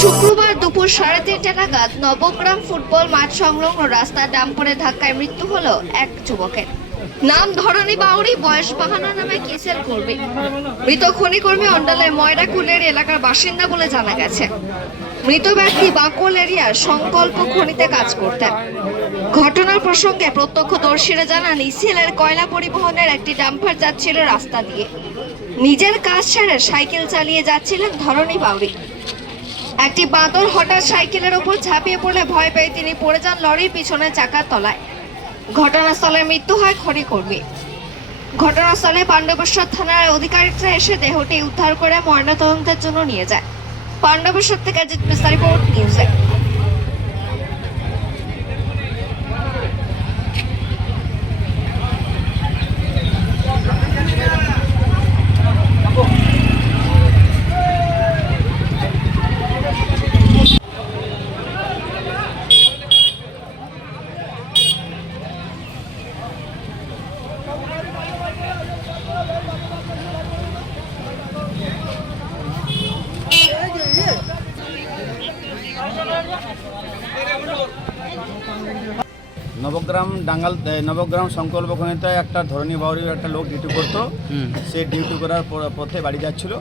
শুক্রবার দুপুর সাড়ে তিনটে নাগাদ নবগ্রাম ফুটবল মাঠ সংলগ্ন রাস্তা ডাম্পারে ধাক্কায় মৃত্যু হলো এক যুবকের। নাম ধরণী বাউরি বয়স বাহান্ন নামে কেসের কর্মী। মৃত খনি কর্মী অন্ডালের ময়রা কুলের এলাকার বাসিন্দা বলে জানা গেছে। মৃত ব্যক্তি বাকল এরিয়ার সংকল্প খনিতে কাজ করতেন। ঘটনার প্রসঙ্গে প্রত্যক্ষদর্শীরা জানান, ইসিএলের কয়লা পরিবহনের একটি ডাম্পার যাচ্ছিল রাস্তা দিয়ে। নিজের কাজ ছেড়ে সাইকেল চালিয়ে যাচ্ছিলেন ধরণী বাউরি। একটি বাঁদর হঠাৎ সাইকেলের ওপর ঝাঁপিয়ে পড়লে ভয় পেয়ে তিনি পড়ে যান লরির পিছনে চাকার তলায়। ঘটনাস্থলে মৃত্যু হয় খনি কর্মী। ঘটনাস্থলে পাণ্ডবেশ্বর থানার অধিকারীরা এসে দেহটি উদ্ধার করে ময়নাতদন্তের জন্য নিয়ে যায়। পাণ্ডবেশ্বর থেকে জিত বিস্তার রিপোর্ট নিউজে নবগ্রাম ডাঙ্গাল নবগ্রাম সংকল্প খনিতে একটা ধরনী বাউরির একটা লোক ডিউটি করতো। সে ডিউটি করার পর- পথে বাড়ি যাচ্ছিল।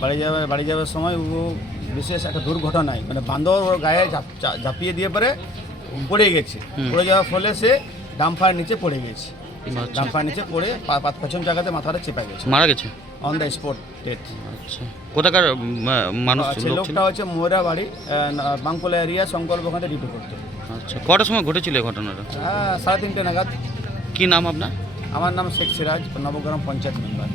বাড়ি যাবে বাড়ি যাওয়ার সময় ও বিশেষ একটা দুর্ঘটনায় মানে বান্দর ওর গায়ে ঝাপ- ঝাঁপিয়ে দিয়ে পরে পড়ে গেছে। পড়ে যাওয়ার ফলে সে ডাম্পার নিচে পড়ে গেছে। ডাম্পার নিচে পড়ে পা- পা- পেছন জায়গাতে মাথাটা চেপে গেছে। মারা গেছে? অন দ্য স্পট ডেথ আচ্ছা। কোথাকার মানুষ সে ছিল লোক ছিল? লোকটা হচ্ছে ময়রা বাড়ি বাঙ্কুলা এরিয়া সংকল্প ওখানে ডিউটি করতো। আচ্ছা কটার সময় ঘটেছিল এই ঘটনাটা? হ্যাঁ সাড়ে তিনটে নাগাদ। কি নাম আপনার? আমার নাম শেখ সিরাজ নবগ্রাম পঞ্চায়েত মেম্বার